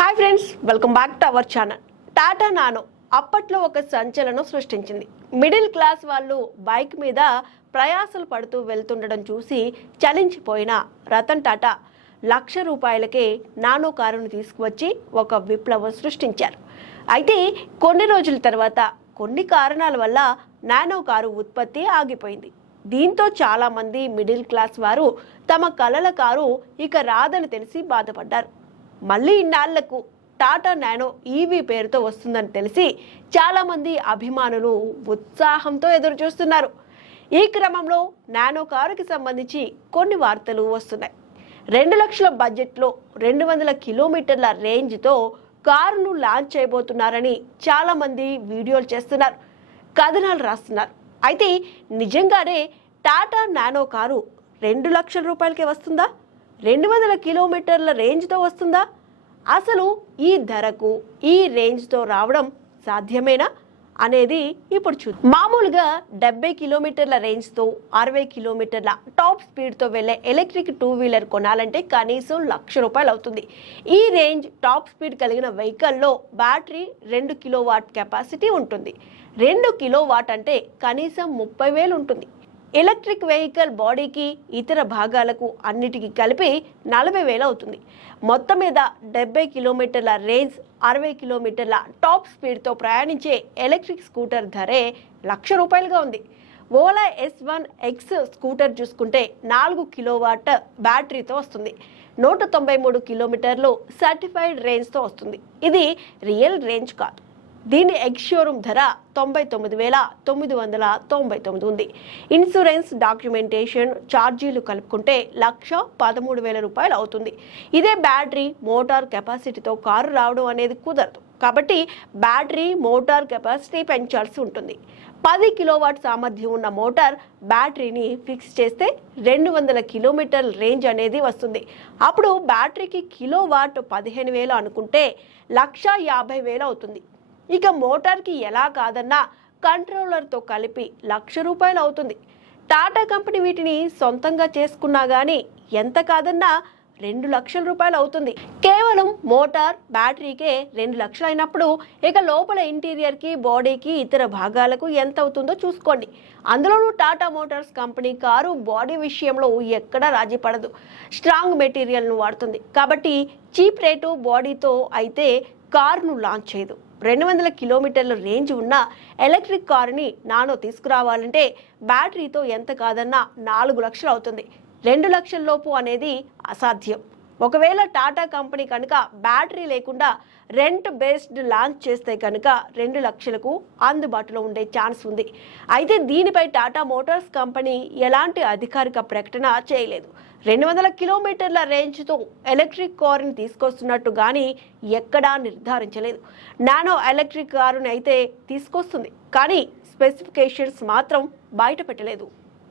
Hi friends welcome back to our channel. Tata Nano అప్పట్లో ఒక సంచలనం సృష్టించింది. మిడిల్ క్లాస్ వాళ్ళు బైక్ మీద ప్రయాసలు పడుతూ వెళ్తుండడం చూసి చలించిపోయిన రతన్ టాటా లక్ష రూపాయలకే నానో కారును తీసుకువచ్చి ఒక విప్లవం సృష్టించారు. అయితే కొన్ని రోజుల తర్వాత కొన్ని కారణాల వల్ల నానో కారు ఉత్పత్తి ఆగిపోయింది. దీంతో చాలామంది మిడిల్ క్లాస్ వారు తమ కలల కారు ఇక రాదని తెలిసి బాధపడ్డారు. మళ్ళీ ఇన్నాళ్ళకు టాటా నానో ఈవీ పేరుతో వస్తుందని తెలిసి చాలామంది అభిమానులు ఉత్సాహంతో ఎదురు చూస్తున్నారు ఈ క్రమంలో నానో కారుకి సంబంధించి కొన్ని వార్తలు వస్తున్నాయి. రెండు లక్షల బడ్జెట్లో రెండు వందల కిలోమీటర్ల రేంజ్తో కారును లాంచ్ చేయబోతున్నారని చాలామంది వీడియోలు చేస్తున్నారు. కథనాలు రాస్తున్నారు. అయితే నిజంగానే టాటా నానో కారు రెండు లక్షల రూపాయలకే వస్తుందా? రెండు వందల కిలోమీటర్ల రేంజ్తో వస్తుందా? అసలు ఈ ధరకు ఈ రేంజ్తో రావడం సాధ్యమేనా అనేది ఇప్పుడు చూద్దాం. మామూలుగా డెబ్బై కిలోమీటర్ల రేంజ్తో అరవై కిలోమీటర్ల టాప్ స్పీడ్తో వెళ్ళే ఎలక్ట్రిక్ టూ వీలర్ కొనాలంటే కనీసం లక్ష రూపాయలు అవుతుంది. ఈ రేంజ్ టాప్ స్పీడ్ కలిగిన వెహికల్లో బ్యాటరీ రెండు కిలో వాట్ కెపాసిటీ ఉంటుంది. రెండు కిలో వాట్ అంటే కనీసం ముప్పై వేలు ఉంటుంది. ఎలక్ట్రిక్ వెహికల్ బాడీకి ఇతర భాగాలకు అన్నిటికీ కలిపి నలభై వేలు అవుతుంది. మొత్తం మీద డెబ్బై కిలోమీటర్ల రేంజ్ అరవై కిలోమీటర్ల టాప్ స్పీడ్తో ప్రయాణించే ఎలక్ట్రిక్ స్కూటర్ ధరే లక్ష రూపాయలుగా ఉంది. Ola S one X scooter చూసుకుంటే నాలుగు కిలోవాట్ బ్యాటరీతో వస్తుంది. నూట తొంభై మూడు కిలోమీటర్లు సర్టిఫైడ్ రేంజ్తో వస్తుంది. ఇది రియల్ రేంజ్ కాదు. దీని ఎక్స్ షోరూమ్ ధర తొంభై తొమ్మిది వేల తొమ్మిది వందల తొంభై తొమ్మిది ఉంది. ఇన్సూరెన్స్ డాక్యుమెంటేషన్ ఛార్జీలు కలుపుకుంటే లక్ష పదమూడు వేల రూపాయలు అవుతుంది. ఇదే బ్యాటరీ మోటార్ కెపాసిటీతో కారు రావడం అనేది కుదరదు. కాబట్టి బ్యాటరీ మోటార్ కెపాసిటీ పెంచాల్సి ఉంటుంది. పది కిలోవాట్ సామర్థ్యం ఉన్న మోటార్ బ్యాటరీని ఫిక్స్ చేస్తే రెండు వందల కిలోమీటర్ రేంజ్ అనేది వస్తుంది. అప్పుడు బ్యాటరీకి కిలోవాట్ పదిహేను వేలు అనుకుంటే లక్ష యాభై వేలు అవుతుంది. ఇక మోటార్కి ఎలా కాదన్నా కంట్రోలర్తో కలిపి లక్ష రూపాయలు అవుతుంది టాటా కంపెనీ వీటిని సొంతంగా చేసుకున్నా కానీ ఎంత కాదన్నా రెండు లక్షల రూపాయలు అవుతుంది. కేవలం మోటార్ బ్యాటరీకే రెండు లక్షలు అయినప్పుడు ఇక లోపల ఇంటీరియర్కి బాడీకి ఇతర భాగాలకు ఎంత అవుతుందో చూసుకోండి. అందులోనూ Tata Motors company car body విషయంలో ఎక్కడా రాజీ పడదు. స్ట్రాంగ్ మెటీరియల్ను వాడుతుంది. కాబట్టి చీప్ రేటు బాడీతో అయితే కారును లాంచ్ చేయదు. రెండు వందల కిలోమీటర్ల రేంజ్ ఉన్న ఎలక్ట్రిక్ కారుని నానో తీసుకురావాలంటే బ్యాటరీతో ఎంత కాదన్నా నాలుగు లక్షలు అవుతుంది. రెండు లక్షల లోపు అనేది అసాధ్యం. ఒకవేళ టాటా కంపెనీ కనుక బ్యాటరీ లేకుండా రెంట్ బేస్డ్ లాంచ్ చేస్తే కనుక రెండు లక్షలకు అందుబాటులో ఉండే ఛాన్స్ ఉంది. అయితే దీనిపై టాటా మోటార్స్ కంపెనీ ఎలాంటి అధికారిక ప్రకటన చేయలేదు. రెండు వందల కిలోమీటర్ల రేంజ్తో ఎలక్ట్రిక్ కారుని తీసుకొస్తున్నట్టు కానీ ఎక్కడా నిర్ధారించలేదు. నానో ఎలక్ట్రిక్ కారుని అయితే తీసుకొస్తుంది. కానీ స్పెసిఫికేషన్స్ మాత్రం బయట పెట్టలేదు